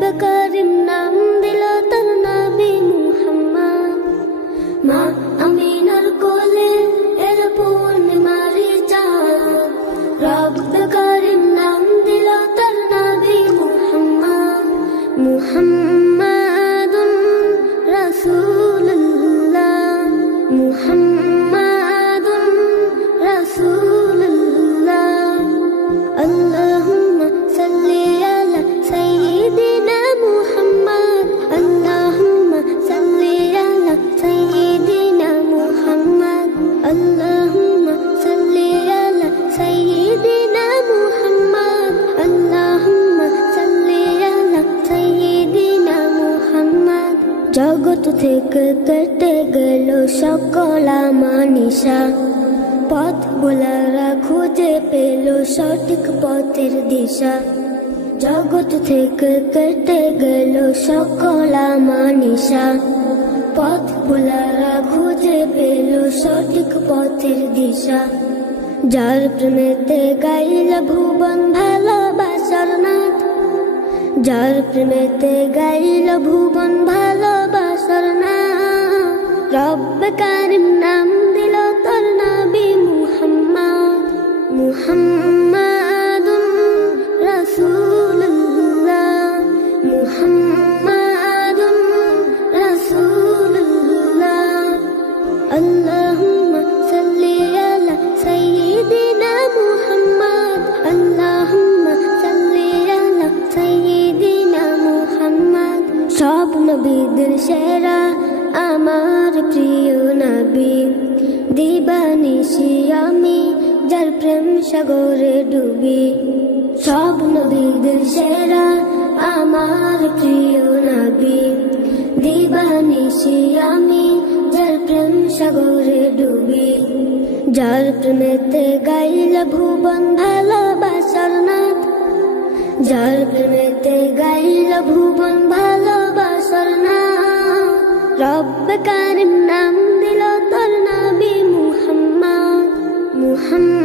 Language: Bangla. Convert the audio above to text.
রব্ব করিম নাম দিল তার নবী মুহাম্মদ। মা আমিনার কোলে এর পূর্ণিমারি চাঁদ, রব্ব করিম নাম দিল তার নবী মুহাম্মদ। মুহাম্মাদুন রাসূলুল্লাহ, মুহাম্মাদুন রাসূলুল্লাহ। আল্লাহুম্মা সাল্লি আলা সাইয়্যিদিনা মুহাম্মদ, আল্লাহুম্মা সাল্লি আলা সাইয়্যিদিনা মুহাম্মদ, আল্লাহুম্মা সাল্লি আলা সাইয়্যিদিনা মুহাম্মদ, আল্লাহুম্মা সাল্লি আলা সাইয়্যিদিনা মুহাম্মদ। জগৎ থেকে কেটে গেল সকল আমানিশা, পথ ভোলারা খুঁজে পেল সঠিক পথের দিশা। জগৎ থেকে কেটে গেল সকল আমানিশা, পথ ভোলারা খুঁজে পেল সঠিক পথের দিশা। যার প্রেমেতে গাইল ভুবন ভালোবাসার নাথ, যার প্রেমেতে গাইল ভুবন ভালোবাসার নাথ। রব্ব কারিম নাম দিল তার নবী মুহাম্মদ। মুহাম্মাদুন রাসূলুল্লাহ, মুহাম্মাদুন রাসূলুল্লাহ। আল্লাহুম্মা সাল্লি আলা সাইয়্যিদিনা মুহাম্মদ, আল্লাহুম্মা সাল্লি আলা সাইয়্যিদিনা মুহাম্মদ। সব নবীদের সেরা আমার প্রিয় নবী, দিবানিশি আমি যার প্রেম সাগরে ডুবি। সব নবীদের সেরা আমার প্রিয় নবী, দিবানিশি আমি যার প্রেম সাগরে ডুবি। যার প্রেমেতে গাইল ভুবন ভালোবাসার নাথ, যার প্রেমেতে গাইল ভুবন ভালোবাসার নাথ। রব্ব কারিম নাম দিল তার নবী মুহাম্মদ। মুহাম্মদ